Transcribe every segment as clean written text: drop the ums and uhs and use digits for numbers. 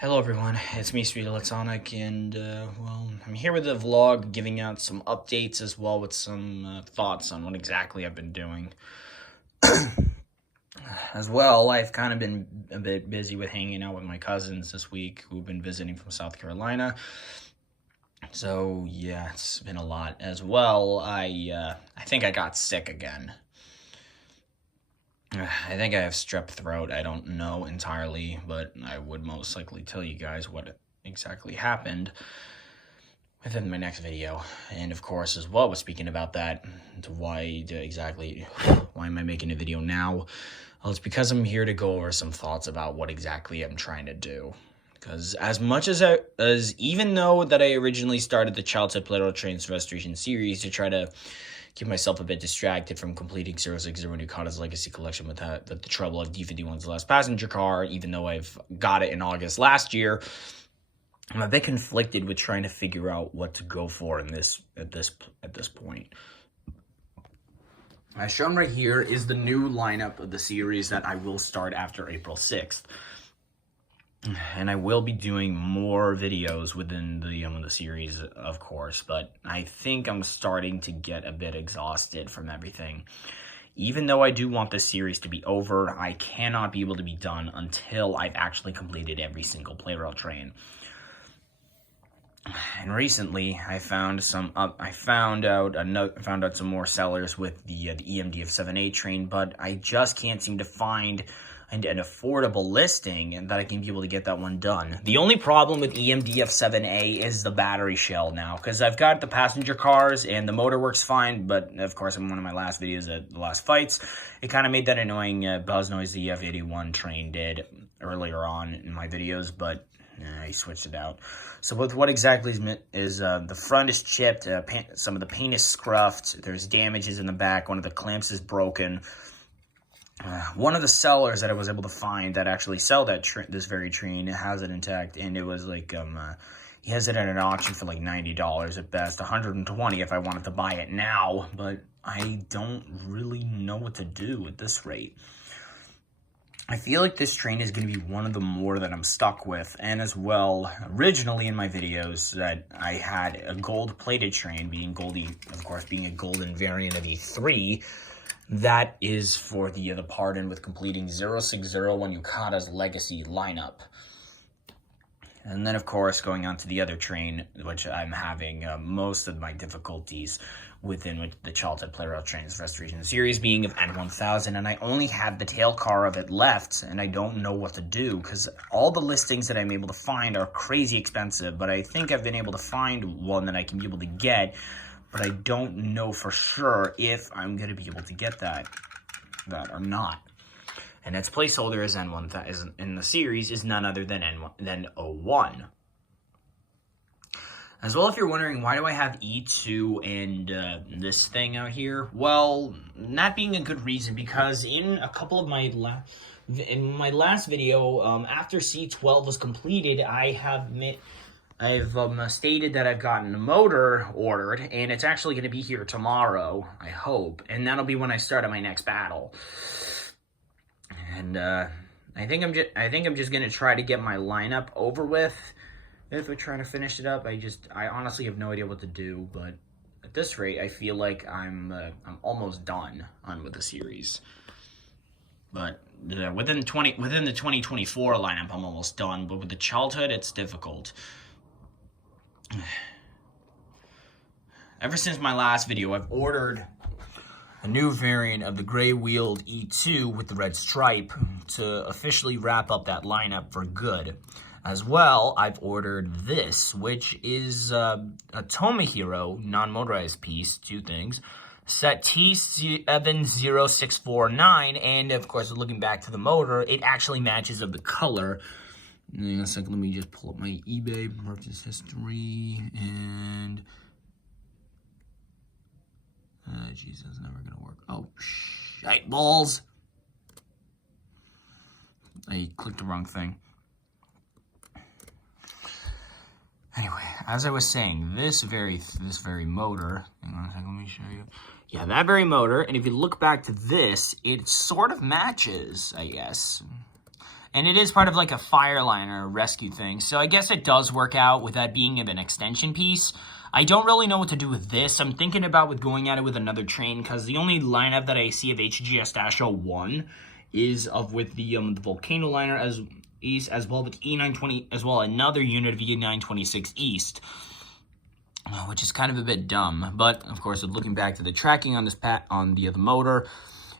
Hello everyone, it's me, Sweet Electronic, and well, I'm here with a vlog giving out some updates as well with some thoughts on what exactly I've been doing. As well, I've kind of been a bit busy with hanging out with my cousins this week who've been visiting from South Carolina. So yeah, it's been a lot. As well, I think I got sick again. I think I have strep throat. I don't know entirely, but I would most likely tell you guys what exactly happened within my next video. And of course, as well, speaking about that, why am I making a video now? Well, it's because I'm here to go over some thoughts about what exactly I'm trying to do. Because as much as even though that I originally started the Childhood Playroll Trains Restoration series to try to keep myself a bit distracted from completing 060 Nukata's Legacy Collection with the trouble of D51's Last Passenger Car, even though I've got it in August last year. I'm a bit conflicted with trying to figure out what to go for at this point. As shown right here is the new lineup of the series that I will start after April 6th. And I will be doing more videos within the series, of course, but I think I'm starting to get a bit exhausted from everything. Even though I do want this series to be over, I cannot be able to be done until I've actually completed every single Playrail train. And recently, I found out some more sellers with the EMDF7A train, but I just can't seem to find an affordable listing and that I can be able to get that one done. The only problem with EMDF7A is the battery shell now, because I've got the passenger cars and the motor works fine, but of course in one of my last videos at the last fights, it kind of made that annoying buzz noise the F81 train did earlier on in my videos, but I switched it out. So with what exactly is the front is chipped, some of the paint is scruffed, there's damages in the back, one of the clamps is broken. One of the sellers that I was able to find that actually sell this very train has it intact, and it was like he has it at an auction for like $90 at best, $120 if I wanted to buy it now, but I don't really know what to do at this rate. I feel like this train is going to be one of the more that I'm stuck with, and as well, originally in my videos that I had a gold-plated train, being Goldie, of course, being a golden variant of E3, that is for the pardon with completing 0601 Yukata's Legacy lineup. And then, of course, going on to the other train, which I'm having most of my difficulties within the Childhood Playrail Trains Restoration series being of N1000, and I only have the tail car of it left, and I don't know what to do, because all the listings that I'm able to find are crazy expensive, but I think I've been able to find one that I can be able to get, but I don't know for sure if I'm going to be able to get that or not. And its placeholder as N1 that is in the series is none other than O1. As well, if you're wondering, why do I have E2 and this thing out here? Well, that being a good reason, because in a couple of my last video, after C12 was completed, I've stated that I've gotten a motor ordered, and it's actually going to be here tomorrow, I hope, and that'll be when I start on my next battle. And I think I'm just going to try to get my lineup over with. If we're trying to finish it up, I honestly have no idea what to do, but at this rate, I feel like I'm almost done with the series. But within the 2024 lineup, I'm almost done. But with the Childhood, it's difficult. Ever since my last video, I've ordered a new variant of the gray-wheeled E2 with the red stripe to officially wrap up that lineup for good. As well, I've ordered this, which is a Tomohiro non-motorized piece, two things, set T70649, and of course, looking back to the motor, it actually matches of the color. In a second, let me just pull up my eBay purchase history, and jeez, that's never gonna work. Oh, shite balls! I clicked the wrong thing. Anyway, as I was saying, this very motor, hang on a second, let me show you. Yeah, that very motor, and if you look back to this, it sort of matches, I guess. And it is part of like a Fireliner rescue thing. So I guess it does work out with that being an extension piece. I don't really know what to do with this. I'm thinking about with going at it with another train, because the only lineup that I see of HGS-01 is with the Volcano Liner as well with E920, as well another unit of E926 East, which is kind of a bit dumb. But of course, looking back to the tracking on this on the motor,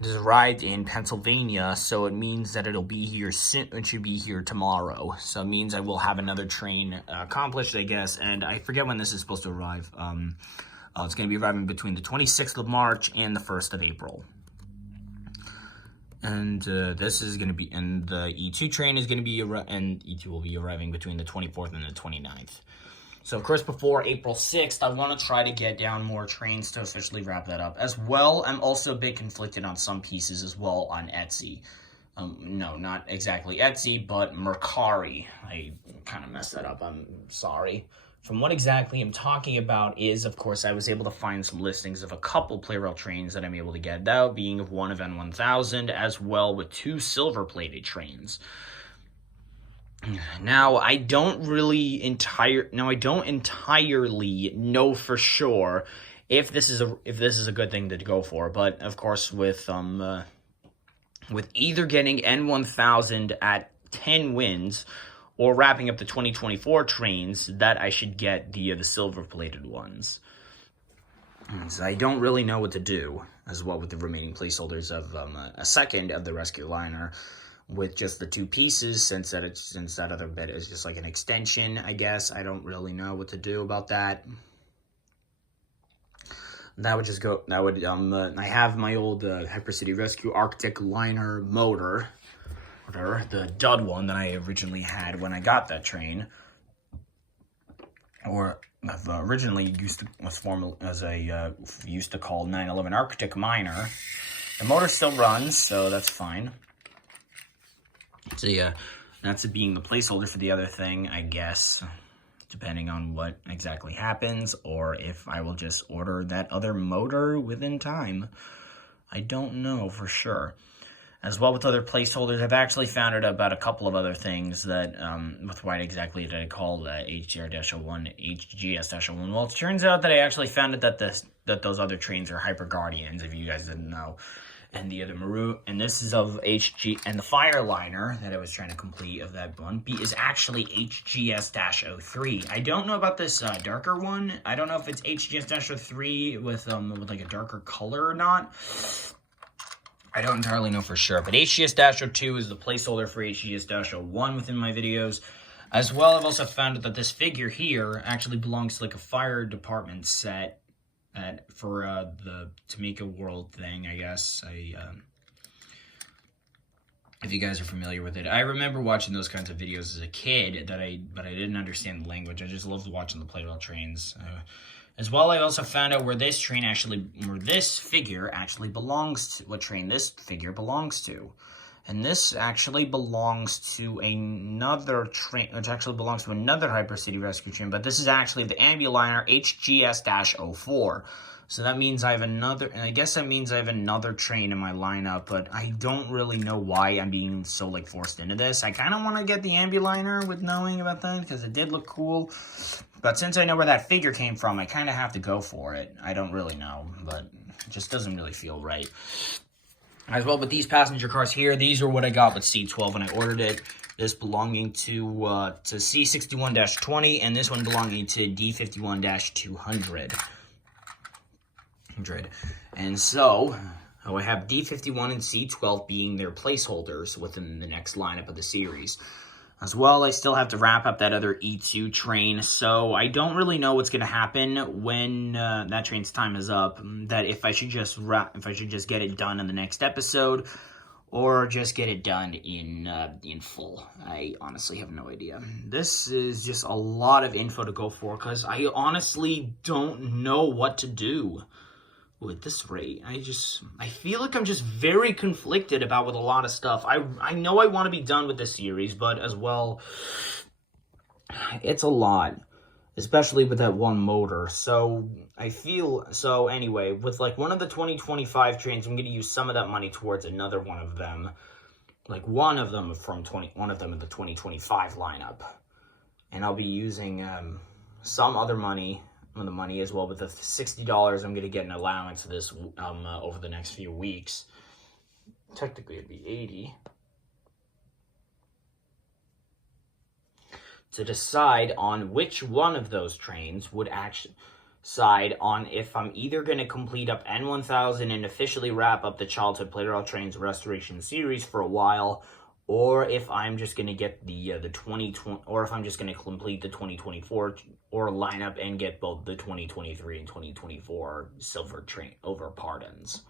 it has arrived in Pennsylvania, so it means that it'll be here it should be here tomorrow. So it means I will have another train accomplished, I guess. And I forget when this is supposed to arrive. It's going to be arriving between the 26th of March and the 1st of April. And this is going to be, and the E2 train is going to be, and E2 will be arriving between the 24th and the 29th. So, of course, before April 6th, I want to try to get down more trains to officially wrap that up. As well, I'm also a bit conflicted on some pieces as well on Etsy. No, not exactly Etsy, but Mercari. I kind of messed that up. I'm sorry. From what exactly I'm talking about is, of course, I was able to find some listings of a couple Play-Rail trains that I'm able to get out, being of one of N1000, as well with 2 silver-plated trains. Now, I don't entirely know for sure if this is a good thing to go for, but of course with either getting N1000 at 10 wins or wrapping up the 2024 trains, that I should get the silver-plated ones. So I don't really know what to do as well with the remaining placeholders of a second of the Rescue Liner, with just the 2 pieces, since that other bit is just like an extension, I guess. I don't really know what to do about that. That would just go, I have my old HyperCity Rescue Arctic Liner motor, the dud one that I originally had when I got that train, or I've originally used to call 911 Arctic Miner. The motor still runs, so that's fine. So yeah, that's it being the placeholder for the other thing, I guess, depending on what exactly happens, or if I will just order that other motor within time. I don't know for sure. As well with other placeholders, I've actually found out about a couple of other things that, with what exactly did I call HGS-01. Well, it turns out that I actually found out that those other trains are Hyper Guardians, if you guys didn't know. And the other Maroon, and this is of HG, and the Fireliner that I was trying to complete of that one is actually HGS-03. I don't know about this darker one. I don't know if it's HGS-03 with like a darker color or not. I don't entirely know for sure, but HGS-02 is the placeholder for HGS-01 within my videos. As well, I've also found out that this figure here actually belongs to like a fire department set for the Tamika World thing, I guess. If you guys are familiar with it, I remember watching those kinds of videos as a kid, but I didn't understand the language. I just loved watching the Play-Rail trains. As well, I also found out where this figure actually belongs to, what train this figure belongs to. And this actually belongs to another train, which actually belongs to another HyperCity Rescue train, but this is actually the Ambuliner HGS-04. So that means I have another, and I guess that means I have another train in my lineup, but I don't really know why I'm being so, like, forced into this. I kind of want to get the Ambuliner with knowing about that, because it did look cool. But since I know where that figure came from, I kind of have to go for it. I don't really know, but it just doesn't really feel right. As well, with these passenger cars here, these are what I got with C12 when I ordered it. This belonging to C61-20, and this one belonging to D51-200. And so, I have D51 and C12 being their placeholders within the next lineup of the series. As well, I still have to wrap up that other E2 train, so I don't really know what's going to happen when that train's time is up. That if I should just get it done in the next episode, or just get it done in full. I honestly have no idea. This is just a lot of info to go for, because I honestly don't know what to do with this rate. I feel like I'm just very conflicted about with a lot of stuff. I know I want to be done with this series, but as well, it's a lot, especially with that one motor. So anyway, with like one of the 2025 trains, I'm going to use some of that money towards another one of them. like one of them in the 2025 lineup. And I'll be using some other money, the money as well, but the $60 I'm going to get an allowance of this over the next few weeks. Technically it'd be 80. To decide on which one of those trains would actually decide on if I'm either going to complete up N1000 and officially wrap up the Childhood Playground Trains Restoration Series for a while, or if I'm just going to get the 2020, or if I'm just going to complete the 2024 or line up and get both the 2023 and 2024 silver train over pardons.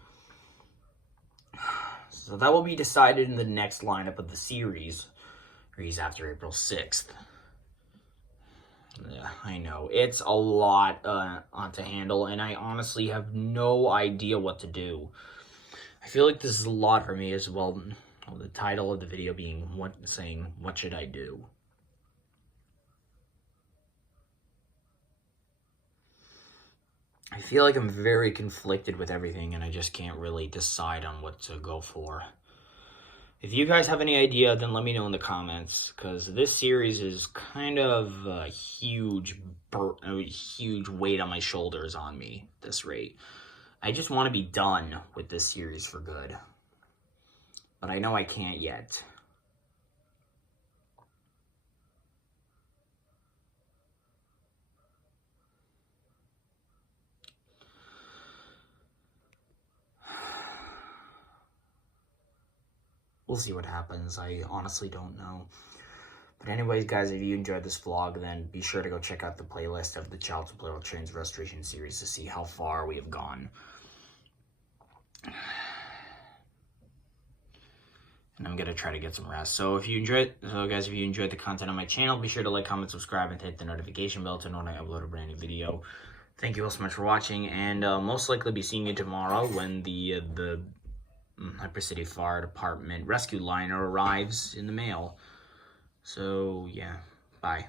So that will be decided in the next lineup of the series after April 6th. Yeah, I know. It's a lot to handle, and I honestly have no idea what to do. I feel like this is a lot for me as well. The title of the video being what should I do? I feel like I'm very conflicted with everything, and I just can't really decide on what to go for. If you guys have any idea, then let me know in the comments, because this series is kind of a huge weight on my shoulders on me at this rate. I just want to be done with this series for good. But I know I can't yet. We'll see what happens. I honestly don't know. But anyways, guys, if you enjoyed this vlog, then be sure to go check out the playlist of the Childhood Playground Trains Restoration Series to see how far we have gone. And I'm going to try to get some rest. So if you enjoyed the content on my channel, be sure to like, comment, subscribe, and hit the notification bell to know when I upload a brand new video. Thank you all so much for watching, and most likely be seeing you tomorrow when the Hyper City Fire Department Rescue Liner arrives in the mail. So, yeah. Bye.